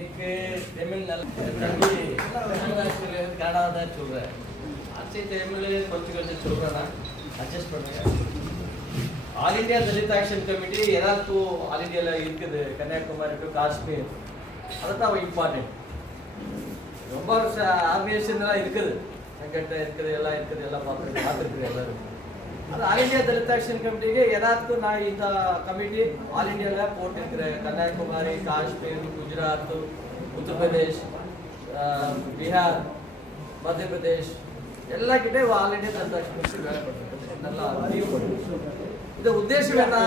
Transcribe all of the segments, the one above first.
Tamil Canada தான் சொல்கிறேன். ஆச்சு தமிழ் கொஞ்சம் சொல்கிறேன்னா அட்ஜஸ்ட் பண்ணுங்க. All India Dalit action committee எல்லாருக்கும் ஆல் இண்டியாவில் இருக்குது. கன்னியாகுமரி டு காஷ்மீர் அதுதான் இம்பார்ட்டன்ட். ரொம்ப ஆர்கனைசேஷன்லாம் இருக்குது, சங்கட்ட இருக்குது, எல்லாம் பார்த்துருக்குது எல்லாரும். அது ஆல் இண்டியா தலித் ஆக்ஷன் கமிட்டிக்கு எல்லாத்துக்கும் நான் இந்த கமிட்டி ஆல் இண்டியாவில் போட்டிருக்கிறேன். கன்னியாகுமரி, காஷ்மீர், குஜராத், உத்தரப்பிரதேஷ், பீகார், மத்திய பிரதேஷ் எல்லாக்கிட்டே all India Dalit action committee வேலை பண்ணிருக்கேன். நல்லா லீவ் பண்ணிருக்கேன். இந்த உத்தேசம் என்ன?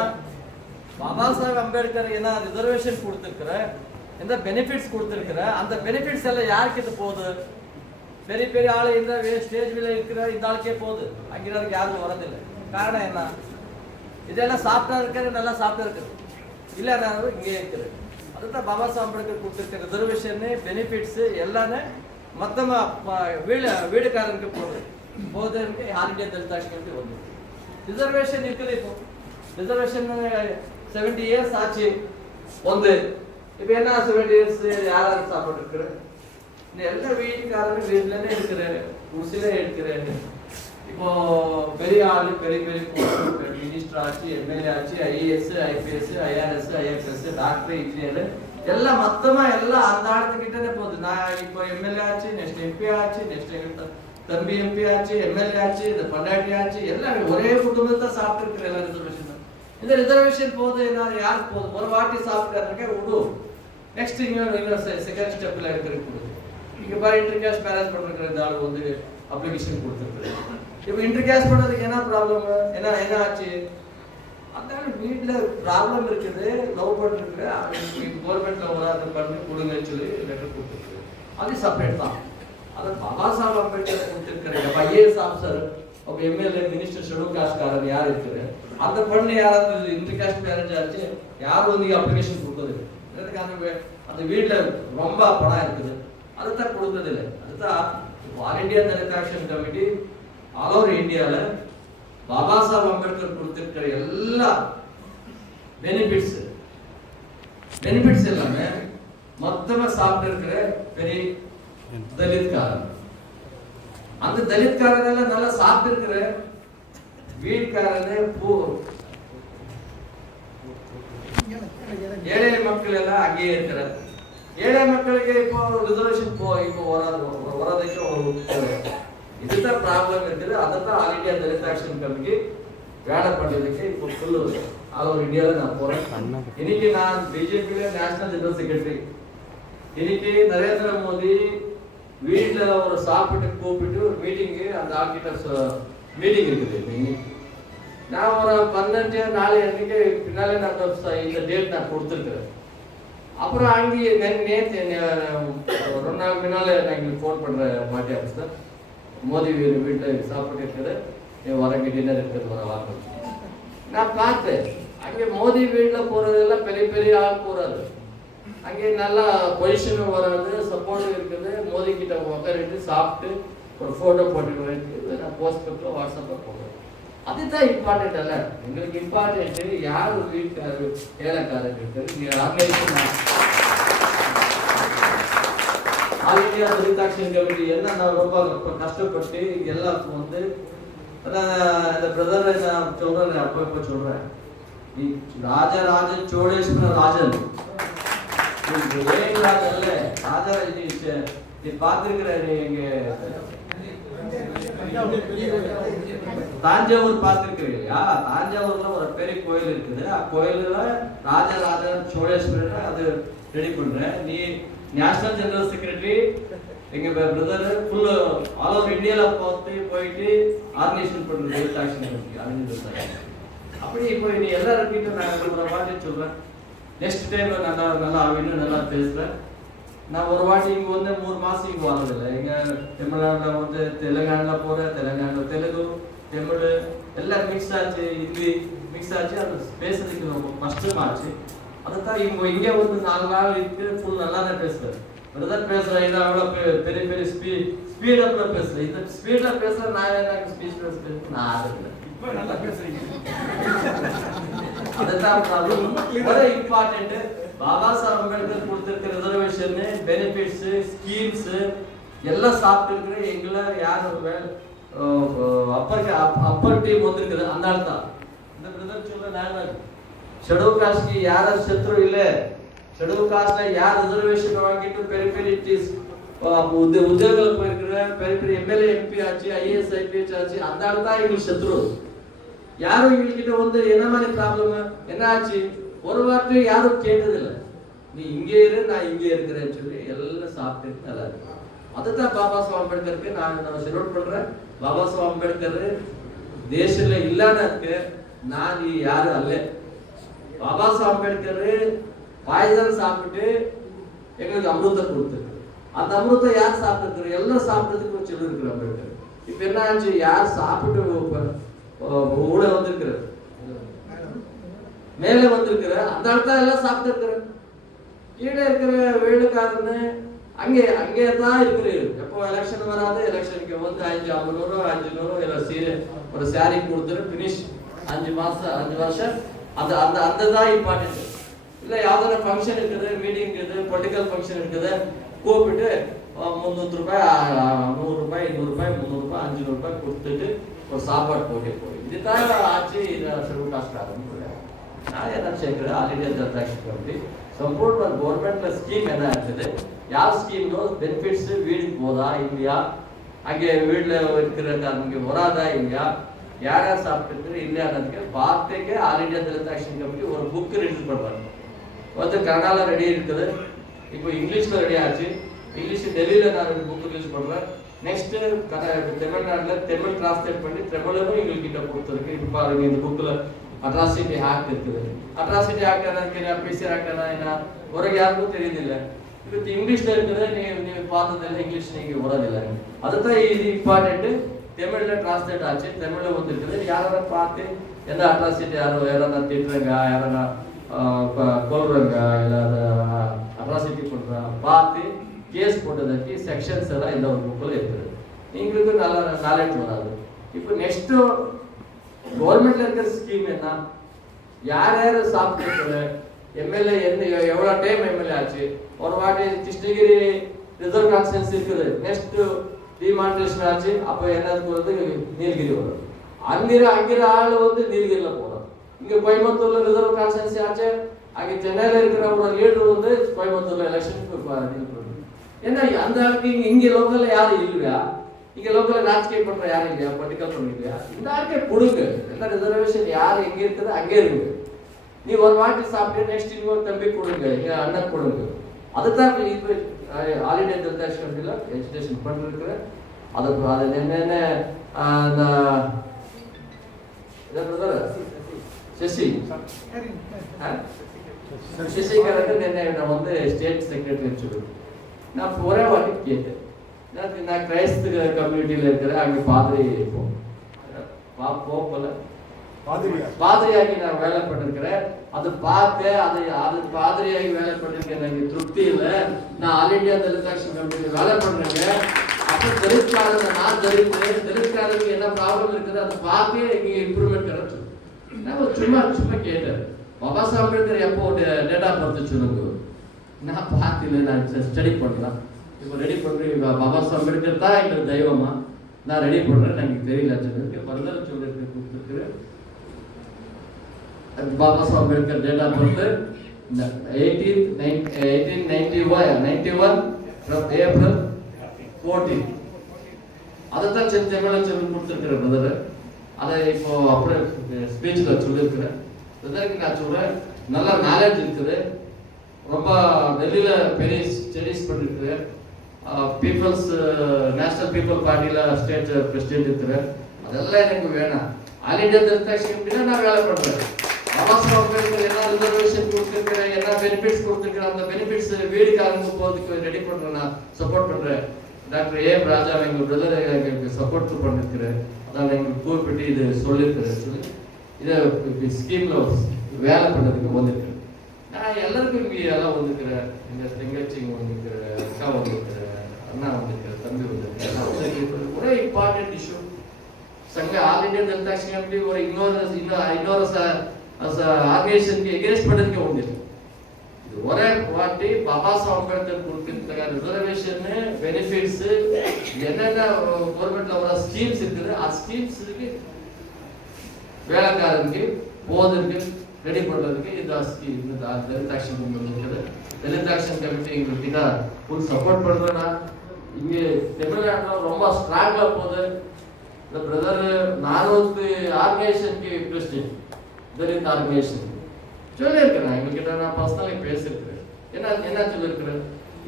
பாபா சாஹேப் அம்பேத்கர் என்ன ரிசர்வேஷன் கொடுத்துருக்குற, எந்த பெனிஃபிட்ஸ் கொடுத்துருக்குற, அந்த பெனிஃபிட்ஸ் எல்லாம் யாருக்கு இது போகுது? பெரிய பெரிய ஆள் இந்த ஸ்டேஜ்ல இருக்கிற இந்த ஆளுக்கே போகுது, அங்கே யாரும் வரதில்லை. காரணம் என்ன? இதெல்லாம் சாப்பிட்டா இருக்கிறது, நல்லா சாப்பிட்டா இருக்குது, இல்லைன்னா இங்கே இருக்குது. அதுதான் பாபா சாஹேப் அம்பேத்கர் கொடுத்துருக்க ரிசர்வேஷன் பெனிஃபிட்ஸ் எல்லாமே மொத்தமாக வீடுக்காரனுக்கு போகுது. All India Dalit action committee வந்து ரிசர்வேஷன் இருக்குது. இப்போ ரிசர்வேஷன் 70 இயர்ஸ் ஆச்சு வந்து. இப்போ என்ன 70 இயர்ஸ் யாரும் சாப்பாடு இருக்கிற எல்லா வீட்டுக்காரரும் வீட்டிலே இருக்கிறேன், குடிசிலே இருக்கிறேன். இப்போ பெரிய ஆளு பெரிய மினிஸ்டர் ஆச்சு, எம்எல்ஏ ஆச்சு, IAS, IPS, IRS, IFS, doctor, engineer எல்லாம் மொத்தமா எல்லாம் அந்த ஆடத்துக்கிட்டே போகுது. நான் இப்போ எம்எல்ஏ ஆச்சு, நெக்ஸ்ட் எம்பி ஆச்சு, நெக்ஸ்ட் தம்பி எம்பி ஆச்சு, எம்எல்ஏ ஆச்சு, இந்த பொண்டாட்டி ஆச்சு, எல்லாமே ஒரே குடும்பத்தை சாப்பிட்டு இருக்கிற எல்லா ரிசர்வேஷன். இந்த ரிசர்வேஷன் போகுது யாருக்கு போகுது? ஒரு வாட்டி சாப்பிட்டு விடு, நெக்ஸ்ட் இன்னும் செகண்ட் ஸ்டெப்ல இருக்கிறது. இங்க பாரு, இன்டர் கேஸ்ட் மேரேஜ் பண்ற இந்த ஆள் வந்து அப்ளிகேஷன் கொடுத்துருக்கு. இப்போ இன்டர் கேஸ்ட் பண்றதுக்கு என்ன ப்ராப்ளம்? என்ன ஆச்சு? அந்த வீட்டுல ப்ராப்ளம் இருக்குது, லவ் பண்ணிருக்கு, கவர்மெண்ட்ல ஒரு பண்ணி கொடுங்கன்னு சொல்லி லெட்டர் கொடுத்துருக்கு. அது செப்பரேட் தான். அது பாபா சாஹேப் அம்பேத்கர் கொடுத்துருக்கிற ஐஏஎஸ் ஆஃபீஸர், அப்போ எம்எல்ஏ, மினிஸ்டர், ஷெட்யூல் காஸ்ட்காரர் யார் இருக்குது, அந்த பண்ணி யாராவது இன்டர் கேஸ்ட் மேரேஜ் ஆச்சு, யாரும் வந்து அப்ளிகேஷன் கொடுத்தது அந்த வீட்டுல ரொம்ப பணம் இருக்குது, அதுதான் கொடுத்தது இல்லை. அதுதான் all India Dalit action committee all over இந்தியாவில் பாபா சாஹேப் அம்பேத்கர் கொடுத்திருக்கிற எல்லா பெனிஃபிட்ஸ் எல்லாமே மொத்தமா சாப்பிட்டு இருக்கிற பெரிய தலித்காரன். அந்த தலித்காரன் எல்லாம் நல்லா சாப்பிட்டு இருக்கிற வீட்டுக்காரனே ஏழை மக்கள் எல்லாம் அங்கேயே இருக்கிறார். ஏழை மக்களுக்கு இப்போ ரிசர்வேஷன் இப்போ வராதுக்கு இதுதான் ப்ராப்ளம் இருக்குது. அதைத்தான் all India Dalit action committee வேலை பண்ணுறதுக்கு இப்போ ஃபுல் ஆல் ஓவர் இந்தியாவில் நான் போறேன். இன்னைக்கு நான் பிஜேபியில நேஷனல் ஜெனரல் செக்ரட்டரி. இன்னைக்கு நரேந்திர மோடி வீட்டில் ஒரு சாப்பிட்டு கூப்பிட்டு ஒரு மீட்டிங்கு, அந்த ஆர்கிடெக்ட்ஸ் மீட்டிங் இருக்குது. நான் ஒரு 12 நாள் அன்னைக்கு பின்னாலே நான் இந்த டேட் நான் கொடுத்துருக்குறேன். அப்புறம் அங்கே நேற்று 2 நாள் முன்னால நான் எங்களுக்கு ஃபோன் பண்ணுறேன் பாட்டி ஆஃபீஸ் தான், மோடி வீட்டில் சாப்பிட்டு இருக்குது, வரங்க டின்னர் இருக்கிறது வர வாரம். நான் பார்த்தேன் அங்கே மோடி வீட்டில் போகிறதெல்லாம் பெரிய பெரிய ஆள் போகிறாரு. அங்கே நல்லா பொசிஷன் வராது, சப்போர்ட் இருக்குது. மோடி கிட்ட உட்காரிட்டு சாப்பிட்டு ஒரு ஃபோட்டோ போட்டு நான் போஸ்ட் வாட்ஸ்அப்பில் போடுறேன். அதுதான் இம்பார்ட்டன்ட் அல்ல. எங்களுக்கு இம்பார்ட்டன்ட் யார் வீட்டுக்காரு ஏழைக்காரர் இருக்குது. All India Dalit action committee என்ன நான் ரொம்ப கஷ்டப்பட்டு எல்லாருக்கும் வந்து இந்த பிரதர் நான் சொல்றேன், அப்போ சொல்றேன், ராஜராஜ சோழேஸ்வர ராஜன் அல்ல ராஜா. நீ பார்த்திருக்கிற எங்க தாஞ்சாவூர் பார்த்திருக்கிறீங்க இல்லையா? தாஞ்சாவூர்ல ஒரு பெரிய கோயில் இருக்குது. கோயில்ல ராஜராஜ சோழேஸ்வரர் அது ரெடி பண்றேன். நீ நேஷனல் ஜெனரல் செக்ரட்டரி, எங்க பிரதர் ஃபுல் ஆல் ஓவர் இந்தியால போயிட்டு ஆர்கனைசேஷன் பண்றது ஆக்ஷன் கமிட்டி. அப்படி இப்போ நீ எல்லாருக்கிட்ட நான் ஒரு வாட்டி சொல்றேன். நெக்ஸ்ட் டைம் நல்லா இன்னும் நல்லா பேசுறேன். நான் ஒரு வாட்டி இங்கே வந்து 3 மாதம் இங்கே வரதில்லை. இங்கே தமிழ்நாட்டில் வந்து தெலுங்கானாவில் போகிறேன். தெலுங்கானாவில் தெலுங்கு, தமிழ் எல்லாம் மிக்ஸ் ஆச்சு, ஹிந்தி மிக்ஸ் ஆச்சு. அது பேசுறதுக்கு ரொம்ப கஷ்டமாச்சு. அதுதான் இங்கே வந்து 4 நாள் இருக்கு, ஃபுல் நல்லா தான் பேசுகிறேன். இப்படிதான் பேசுகிறேன். இதை அவ்வளோ பெரிய பெரிய ஸ்பீடப்பில் பேசுகிறேன். இந்த ஸ்பீடில் பேசுகிறேன். நான் எனக்கு ஸ்பீச் பேசுகிறேன் நான் ஆகலை. இப்போ நல்லா பேசுறீங்க. அதுதான் ப்ராப்ளம். இம்பார்ட்டன்ட் பாபா சாஹேப் அம்பேத்கர் கொடுத்திருக்கிற ரிசர்வேஷன், பெனிஃபிட்ஸ், ஸ்கீம்ஸ் எல்லாம் சாப்பிட்டு இருக்கிற எங்களை யார் அப்பர் டீம் வந்திருக்குது அந்த ஆள் தான். இந்த பிரதர் சொல்ல நான் ஷெட்யூல் காஸ்ட்க்கு யாரும் சத்ரு இல்லை. ஷெட்யூல் காஸ்ட்ல யார் ரிசர்வேஷன் வாங்கிட்டு பெரிய பெரிய உத்தியோகங்கள் போயிருக்கிற பெரிய பெரிய எம்எல்ஏ எம்பி ஆச்சு, ஐஏஎஸ் ஐபிஎஸ் ஆச்சு, அந்த ஆள் தான் எங்களுக்கு சத்ரு. யாரும் எங்ககிட்ட வந்து என்ன மாதிரி ப்ராப்ளம் என்ன ஆச்சு ஒரு வார்த்தை யாரும் கேட்டதில்லை. நீ இங்கே இரு, நான் இங்கே இருக்கிறேன்னு சொல்லி எல்லாம் சாப்பிட்டு நல்லா இருக்கு. அதுதான் பாபா சாஹேப் அம்பேத்கருக்கு நான் செலக்ட் பண்றேன். பாபா சாஹேப் அம்பேத்கர் தேசத்துல இல்லாததுக்கு நான் யாரும் அல்ல. பாபா சாஹேப் அம்பேத்கர் பாய்சன் சாப்பிட்டு எங்களுக்கு அமிர்தம் கொடுத்துருக்கு. அந்த அமிர்தம் யார் சாப்பிட்டு எல்லாம் சாப்பிட்டதுக்கு சொல்லி இருக்கிற அம்பேத்கர். இப்ப என்ன ஆச்சு, யார் சாப்பிட்டு ஊட வந்திருக்கிற மேல வந்திருக்கிற அந்த இடத்துல எல்லாம் சாப்பிட்டு இருக்கிற கீழே இருக்கிற வேலைக்காரன்னு அங்கே தான் இருக்குது. எப்போ எலெக்ஷன் வராது, எலெக்ஷனுக்கு வந்து 500 500 இல்லை ஒரு சாரி கொடுத்துரு பினிஷ் 5 மாசம் 5 வருஷம். அந்த அந்த அந்த தான் இம்பார்ட்டன்ட். இல்லை யாவது ஃபங்க்ஷன் இருக்குது, மீட்டிங் இருக்குது, பொலிட்டிக்கல் ஃபங்க்ஷன் இருக்குது, கூப்பிட்டு 300 ரூபாய் 100 ரூபாய் 200 ரூபாய் 300 ரூபாய் 500 ரூபாய் கொடுத்துட்டு ஒரு சாப்பாடு போட்டு போய் இதுதான் ஆச்சு. ஷெட்யூல் காஸ்ட் ஆரம்பிக்கிறேன் நான் என்ன சேர்க்கிறேன். ஆல் இந்தியா ஜனதா கமிட்டி ಸಂಪೂರ್ಣ ಗೌರ್ಮೆಂಟ್ ಸ್ಕೀಮ್ ಏನಾಗ್ತದೆ, ಯಾವ ಸ್ಕೀಮ್ನು பெனிஃபிட்ஸ் வீடுக்கு போதா இல்லையா, அங்கே வீட்டில் இருக்கிறவங்க வராதா இல்லையா, யார் யார் சாப்பிட்டு இல்லையா ಅನ್ನೋದಕ್ಕೆ பார்த்துக்கு all India Janata action committee ஒரு புக் ரிலீஸ் பண்ணுறாங்க. வந்து கன்னடாவில் ரெடி இருக்குது, இப்போ இங்கிலீஷில் ரெடி ஆச்சு. இங்கிலீஷ் டெல்லியில் நான் 2 புக் ரிலீஸ் பண்ணுறேன். நெக்ஸ்ட் தமிழ்நாட்டில் தமிழ் டிரான்ஸ்லேட் பண்ணி தமிழும் எங்கள்கிட்ட கொடுத்துருக்கு. இப்போ பாருங்க இந்த புக்கில் அட்ராசிட்டி ஆக்ட் இருக்குது. அட்ராசிட்டி ஆக்ட் என்ன, பிசி ஆக்ட் என்ன ஒரு யாருக்கும் தெரியுதில்லை. இப்போ இங்கிலீஷ்ல இருக்குது, நீங்க பார்த்ததில்லை, இங்கிலீஷ் நீங்க வரதில்லை. அதுதான் இது இம்பார்ட்டன்ட். தமிழ்ல டிரான்ஸ்லேட் ஆச்சு, தமிழ்ல வந்துருக்குது. யாராவது பார்த்து எந்த அட்ராசிட்டி யாராவது திட்டுறாங்க, யாராவது கொல்றாங்க, இல்லாத அட்ராசிட்டி பண்றாங்க பார்த்து கேஸ் போட்டதற்கு செக்ஷன்ஸ் எல்லாம் இந்த ஒரு புக்கில் இருக்குது. எங்களுக்கு நல்ல நாலேஜ் வராது. இப்போ நெக்ஸ்ட் கவர்மெண்ட்ல இருக்கிற ஸ்கீம் என்ன, யார் யார் சாப்பிட்டு எம்எல்ஏ எவ்வளோ டைம் எம்எல்ஏ ஆச்சு, ஒரு வாட்டி கிருஷ்ணகிரி ரிசர்வ் கான்ஸ்டன்சி இருக்குது, நெக்ஸ்ட் டிமானிட்டேஷன் ஆச்சு, அப்போ என்னது போகிறது நீலகிரி வரும். அங்கிற ஆள் வந்து நீலகிரியில் போகிறோம். இங்கே கோயம்புத்தூர்ல ரிசர்வ் கான்ஸ்டன்சி ஆச்சு, அங்கே சென்னையில் இருக்கிற ஒரு லீடர் வந்து கோயம்புத்தூர்ல எலெக்ஷனுக்கு ஏன்னா அந்த ஆளுக்கு இங்கே லோக்கலில் யாரும் இல்லையா, இங்க லோக்கல் ராஜ்கீய பண்ற யாரும் இல்லையா, பொலிட்டிக்கல் பண்ணிக்கலையா, இந்த ஆளுக்கே கொடுங்க. எந்த ரிசர்வேஷன் யார் எங்க இருக்குது அங்கே இருக்கு. நீ ஒரு வாட்டி சாப்பிட்டு நெக்ஸ்ட் இன்னொரு தம்பி கொடுங்க, இங்க அண்ணன் கொடுங்க. அதுதான் இப்போ ஆல் இந்தியா ஜனதா கமிட்டியில் எஜுகேஷன் பண்ணிருக்கிற. அது என்னென்ன சசிகரன் நான் வந்து ஸ்டேட் செக்ரட்டரி சொல்லுவேன். நான் ஒரே வாட்டி கேட்டேன், நான் கிரைஸ்தவ கம்யூனிட்டியில் இருக்கிறேன், அங்கே பாதிரி போகல பாதிரியாகி நான் வேலை பண்ணிருக்கிறேன். அது பார்த்து அது பாதிரியாகி வேலை பண்ணிருக்கேன், எனக்கு திருப்தி இல்லை. நான் ஆல் இந்தியா ஜனதா கமிட்டியில் வேலை பண்ணுறேங்க. அப்புறம் தெரிவிக்காத நான் தெரிவிக்காததுக்கு என்ன ப்ராப்ளம் இருக்குது அதை பார்த்து இங்கே இம்ப்ரூவ்மெண்ட் கிடைச்சு. நான் சும்மா கேட்டேன், பாபா சாஹேப் அம்பேத்கர் எப்போ டேட்டா பர்த் சொல்லுங்க. நான் பார்த்துல நான் ஸ்டடி பண்ணலாம். இப்போ ரெடி பண்ணுறேன். பாபா சாஹேப் அம்பேத்கர் தான் எங்களுக்கு தெய்வமா, நான் ரெடி பண்ணுறேன். எனக்கு தெரியல சொல்லிருக்கு, வரலாறு சொல்லிருக்கு கொடுத்துருக்குறேன். Baba Saheb Ambedkar date of birth 1891 from April 14. அதைத்தான் தமிழில் சொல்லி கொடுத்துருக்குற பிரதர். அதை இப்போ அப்புறம் ஸ்பீச்சில் சொல்லியிருக்கிறேன். பிரதருக்கு நான் சொல்கிறேன், நல்ல நாலேஜ் இருக்குது. ரொம்ப டெல்லியில் பெரிய ஸ்டடீஸ் பண்ணிருக்கிறேன். பீப்புள்ஸ் நேஷனல் பீப்புள் பார்ட்டியில் ஸ்டேட் பிரசிடென்ட் இருக்கிறேன். அதெல்லாம் எனக்கு வேணாம். ஆல் இந்தியா ஜனதா கமிட்டியில் நான் வேலை பண்ணுறேன். பாபா சாஹேப் அம்பேத்கர் என்ன ரிசர்வேஷன் கொடுத்துருக்கிறேன், என்ன பெனிஃபிட்ஸ் கொடுத்துருக்கிறேன், அந்த பெனிஃபிட்ஸ் வீடுக்காரங்க போகிறதுக்கு ரெடி பண்ணுறேன், நான் சப்போர்ட் பண்ணுறேன். டாக்டர் ஏஎம் ராஜா எங்கள் பிரதர் எங்களுக்கு சப்போர்ட் பண்ணிருக்கிறேன். அதான் எங்களுக்கு கூப்பிட்டு இது சொல்லியிருக்கிறேன் சொல்லி இதை ஸ்கீமில் வேலை பண்ணுறதுக்கு வந்துருக்கிறேன். நான் எல்லாருக்கும் இங்கே எல்லாம் வந்துருக்கிறேன். எங்கள் தங்கச்சிங்க வந்துருக்கிறேன், அக்கா வந்துருக்கிறேன், அண்ணா வந்துருக்கிறேன், தம்பி வந்துருக்கிறேன். ஒரே இம்பார்ட்டன்ட் இஷ்யூ ಸಂಘ ಆಲ್ ಇಂಡಿಯಾ ಜನತಾ ಕಮಿಟಿ ಇನ್ನೊಂದು ಆರ್ಗನೈಸೇಷನ್ಗೆ ಎಗೇನ್ಸ್ಟ್ ಮಾಡೋದಕ್ಕೆ ಹೊಂದಿಲ್ಲ. ஒரே பார்ட்டி பாபா சாஹேப் அம்பேத்கர் கொடுத்திருக்கிற ரிசர்வேஷன் பெனிஃபிட்ஸ் என்னென்ன கவர்மெண்ட்ல வர ஸ்கீம்ஸ் இருக்குது அந்த ஸ்கீம்ஸுக்கு வேலைக்காரருக்கு போவதற்கு ரெடி பண்றதுக்கு இந்த ஸ்கீம் இந்த தலித் ஆக்ஷன் கமிட்டி இருக்குது. தலித் ஆக்ஷன் கமிட்டி எங்ககிட்ட ஃபுல் சப்போர்ட் பண்றேன்னா இங்க தமிழ்நாட்டில் ரொம்ப ஸ்ட்ராங்கா போகுது. இந்த பிரதர் நானூத்தி ஆர்கனைசேஷனுக்கு பிரசிடென்ட் தலித் ஆர்கனைசேஷன் சொல்லியிருக்கிறேன். எங்ககிட்ட நான் பர்சனலி பேசியிருக்கிறேன். என்ன சொல்லியிருக்கிறேன்,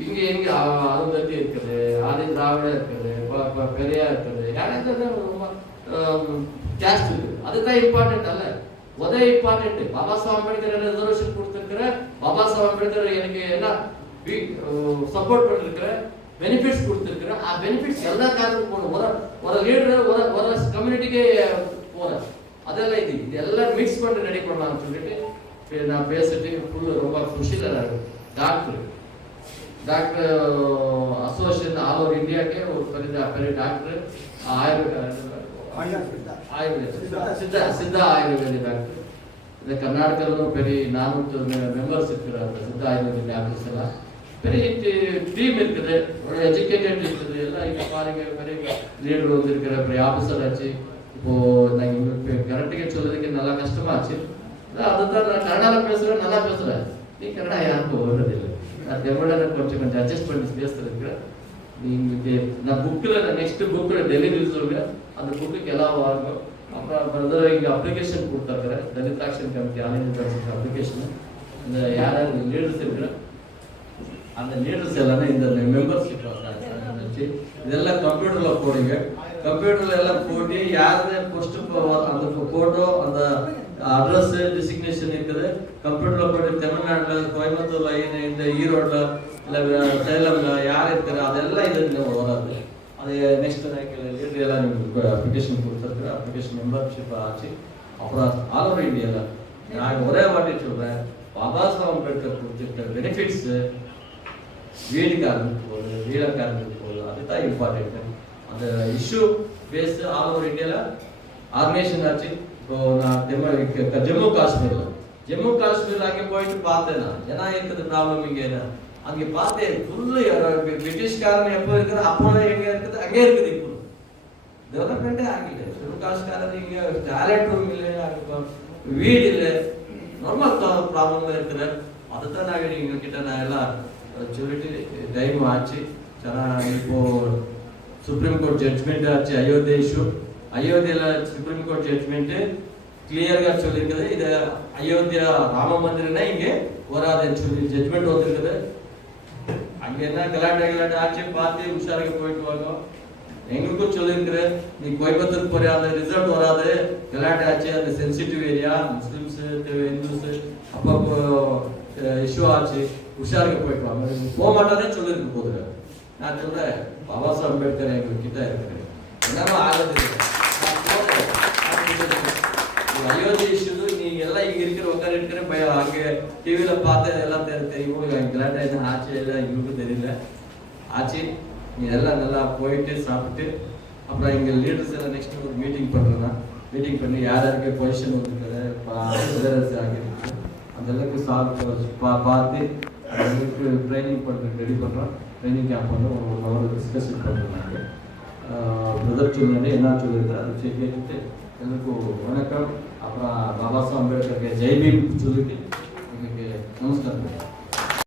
இங்க எங்க அருந்ததி இருக்குது, ஆதி திராவிட இருக்குது, பெரியா இருக்குது, எனக்கு ரொம்ப கேஸ்ட் இருக்குது. அதுதான் இம்பார்ட்டன்ட் அல்ல, உதவி இம்பார்ட்டன்ட். பாபா சாஹேப் அம்பேத்கர் ரிசர்வேஷன் கொடுத்திருக்கிற, பாபா சாஹேப் அம்பேத்கர் எனக்கு என்ன சப்போர்ட் பண்ணிருக்கிற, பெனிஃபிட்ஸ் கொடுத்திருக்கிற, ஆ பெனிஃபிட்ஸ் எல்லா காரணத்துக்கும் போகணும். ஒரு லீடர் ஒரு கம்யூனிட்டிக்கு போற அதெல்லாம் இது எல்லாம் மிக்ஸ் பண்ணி ரெடி பண்ணலாம்னு சொல்லிட்டு நான் பேசிட்டு ஃபுல்லு ரொம்ப குஷியில் டாக்டர் அசோசியேஷன் ஆல் ஓவர் இந்தியாக்கே ஒரு பெரிய டாக்டர் சித்தா ஆயுர்வேத டாக்டர். இந்த கர்நாடகாவில் பெரிய 400 மெம்பர்ஸ் இருக்கிறாங்க சித்தா ஆயுர்வேத டாக்டர்ஸ் எல்லாம். பெரிய டீம் இருக்குது, ஒரு எஜுகேட்டட் இருக்குது. எல்லாம் இங்கே பாருங்க பெரிய லீடர் வந்துருக்கிற பெரிய ஆஃபீஸர் ஆச்சு. இப்போ நாங்கள் கரெக்டுக்கு சொல்றதுக்கு நல்லா கஷ்டமாச்சு. அதுதான் நான் கன்னடால பேசுறேன், நல்லா பேசுறேன். நீ கன்னடா யாருக்கும் வருவதில்லை. நான் தமிழ்ல கொஞ்சம் அட்ஜஸ்ட் பண்ணி பேசுறதுக்கு நீங்க நான் புக்கில் நெக்ஸ்ட் புக்கில் டெல்லி நியூஸ் அந்த புக்குக்கு எல்லாம் வாங்கும். அப்புறம் பிரதர் இங்கே அப்ளிகேஷன் கொடுத்தாரு Dalit action committee online application. இந்த யார் லீடர்ஸ் இருக்கிற அந்த லீடர்ஸ் எல்லாமே இந்த மெம்பர்ஷிப் வச்சு இதெல்லாம் கம்ப்யூட்டர்ல போடுங்க. கம்ப்யூட்டர்ல எல்லாம் போட்டு யாரு போஸ்ட் அந்த போட்டோ அந்த அட்ரஸ் டிசிக்னேஷன் இருக்குது. கம்ப்யூட்டர்ல போட்டு தமிழ்நாட்டில் கோயம்புத்தூர்ல இந்த ஈரோட்ல இல்லை சேலம்ல யார் இருக்கிற அதெல்லாம் இது வராது. அது நெக்ஸ்ட் லீடர் எல்லாம் நீங்கள் அப்ளிகேஷன் கொடுத்துருக்குற அப்ளிகேஷன் மெம்பர்ஷிப் ஆச்சு. அப்புறம் ஆல் ஓவர் இந்தியாவில் நான் ஒரே வாட்டி சொல்றேன், பாபா சாஹேப் அம்பேத்கர் கொடுத்துருக்க பெனிஃபிட்ஸ் வீடுக்காரங்களுக்கு போகுது, வீடக்காரங்களுக்கு போகுது. அதுதான் இம்பார்ட்டன்ட். அந்த இஷ்யூ பேஸ் ஆல் ஓவர் இந்தியாவில் ஆர்கனைசேஷன் ஆச்சு. இப்போ நான் ஜம்மு காஷ்மீர் அங்கே போயிட்டு பார்த்தேன். நான் ஏன்னா இருக்குது ப்ராப்ளம் இங்கே அங்கே பார்த்தேன். ஃபுல்லு பிரிட்டிஷ்காரன் எப்போ இருக்கிற அப்போ எங்கே இருக்குது அங்கே இருக்குது. இப்போ டெவலப்மெண்ட்டே ஆகல. ஜம்மு காஷ்மீர் இங்கே டாய்லெட் ரூம் இல்லை, வீடு இல்லை, ரொம்ப ப்ராப்ளம் இருக்குது. அதுதான் நாங்கள் எங்ககிட்ட நான் எல்லாம் சொல்லிட்டு டைம் ஆச்சு. இப்போ சுப்ரீம் கோர்ட் ஜட்ஜ்மெண்ட் ஆச்சு அயோத்தியா இஷ்யூ. அயோத்தியில சுப்ரீம் கோர்ட் ஜட்ஜ்மெண்ட் கிளியர்గా சொல்லியிருக்குது. இது அயோத்தியா ராம மந்திரம்னா இங்கே வராதுன்னு சொல்லி ஜட்ஜ்மெண்ட் வந்திருக்குது. அங்கே என்ன கலாட்டை ஆட்சி பார்த்து உஷாருக்கு போயிட்டு வாங்க. எங்களுக்கும் சொல்லியிருக்கிற நீ கோயம்புத்தூர் போற அந்த ரிசல்ட் வராது, கலாட்டை ஆச்சு, அந்த சென்சிட்டிவ் ஏரியா, முஸ்லிம்ஸ் இந்துஸ் அப்போ இஷ்யூ ஆச்சு, உஷாருக்கு போயிட்டு வாங்க. போக மாட்டானே சொல்லியிருக்கு போதுங்க. நான் சொல்றேன் பாபா சாஹேப் அம்பேத்கர் எங்ககிட்ட இருக்கிறேன், என்னமா ஆகுது அயோத்தி இஷ்யூ. நீங்க எல்லாம் இங்க இருக்கிற உட்கார இருக்கிற அங்க டிவியில பார்த்து எல்லாம் தெரியும். கலாட்டா என்ன ஆச்சு எல்லாம் எங்களுக்கும் தெரியல ஆச்சு. நீங்க எல்லாம் நல்லா போயிட்டு சாப்பிட்டு அப்புறம் எங்க லீடர்ஸ் எல்லாம் நெக்ஸ்ட் ஒரு மீட்டிங் பண்றேன்னா மீட்டிங் பண்ணி யார் யாருக்கு பொசிஷன் வந்துருக்குது ஆகிருக்கு அந்த அளவுக்கு பார்த்து அவங்களுக்கு ட்ரைனிங் பண்ணுறதுக்கு ரெடி பண்ணுறோம். ட்ரைனிங் கேம்ப் வந்து ஒரு 1 hour டிஸ்கஷன் பண்ணுறாங்க. பிரதர் சொல்லுங்க என்ன சொல்லியிருக்காரு அதை கேட்டுட்டு எல்லாருக்கும் வணக்கம். அப்புறம் பாபா சாஹேப் அம்பேத்கருக்கு ஜெய் பீம் சொல்லிட்டு எங்களுக்கு நமஸ்காரம்.